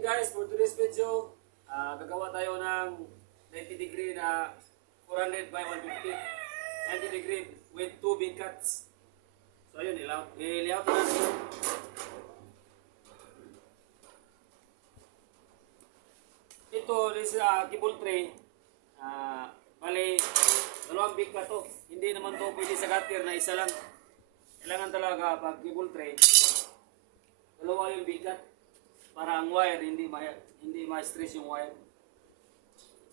morning guys, for today's video, gagawa tayo ng 90 degree na 400 by 150. 90 degree with 2 big cuts. So ayun, i-layout na natin. Ito is cable tray. Bali, dalawang big cut to. Hindi naman to pwede sa cutter na isa lang. Kailangan talaga pag cable tray, dalawa yung big cut. Para ang wire, hindi ma-stress yung wire.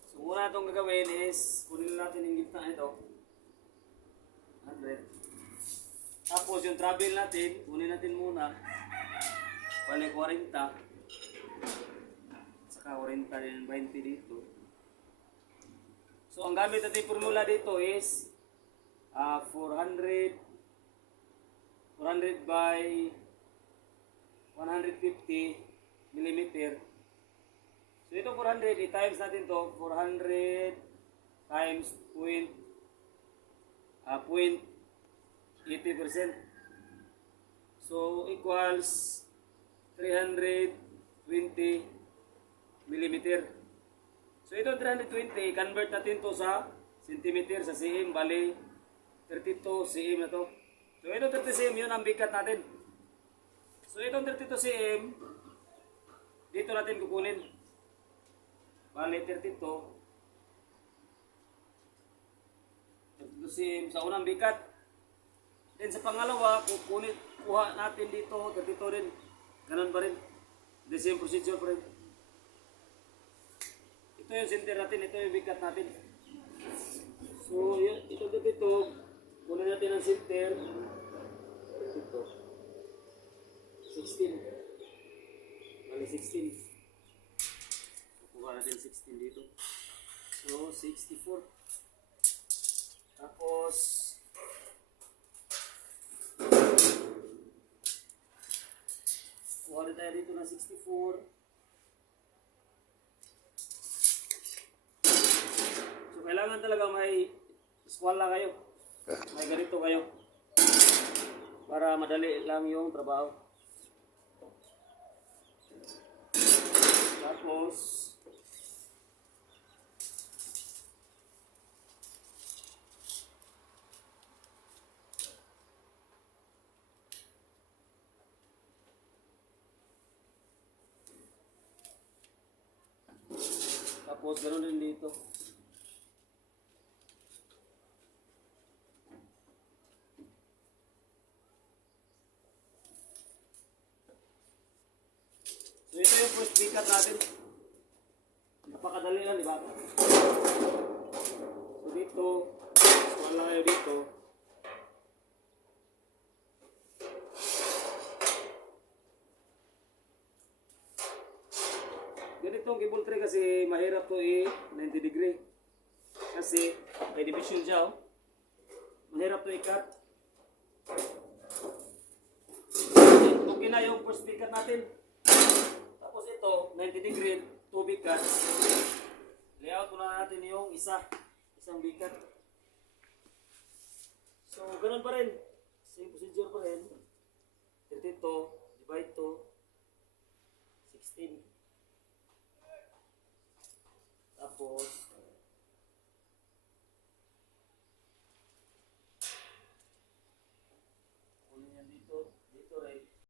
So muna itong gagawin is, kunin natin yung gitna ito. 100. Tapos yung travel natin, kunin natin muna. Balik 40. Saka 40 din 20 dito. So ang gamit natin formula dito is 400 by 150 millimeter. So ito 400, i-times natin to 400 times 0.80%. So equals 320 millimeter. So ito 320, convert natin to sa centimeter, sa cm, bali 32 cm na to. So ito 30 cm, yun ang bigat natin. So itong 32 cm, dito natin kukunin. Bali 32 cm sa unang bigat. Then sa pangalawa, kuha natin dito 32 rin. Ganun pa rin. The same procedure pa rin. Ito yung center natin, ito yung bigat natin. So ito 32, kunin natin ang center. 16. Bali 16. Kuha natin 16 dito. So 64. Tapos kuha rin tayo dito ng 64. So kailangan talaga may eskwala kayo. May ganito kayo. Para madali lang yung trabaho. Tapos ganoon din dito. So ito yung first bigat natin. Napakadali lang, di ba? So dito, wala kayo dito. Ganitong cable tray kasi mahirap to 90 degree. Kasi may division siya, oh. Mahirap to i-cut. Okay na yung first bigat natin. Tapos ito, 90 degree, 2 bigat. Layout muna natin yung isang bigat. So, ganun pa rin. Same procedure pa rin. 32, divide to 16. Tapos,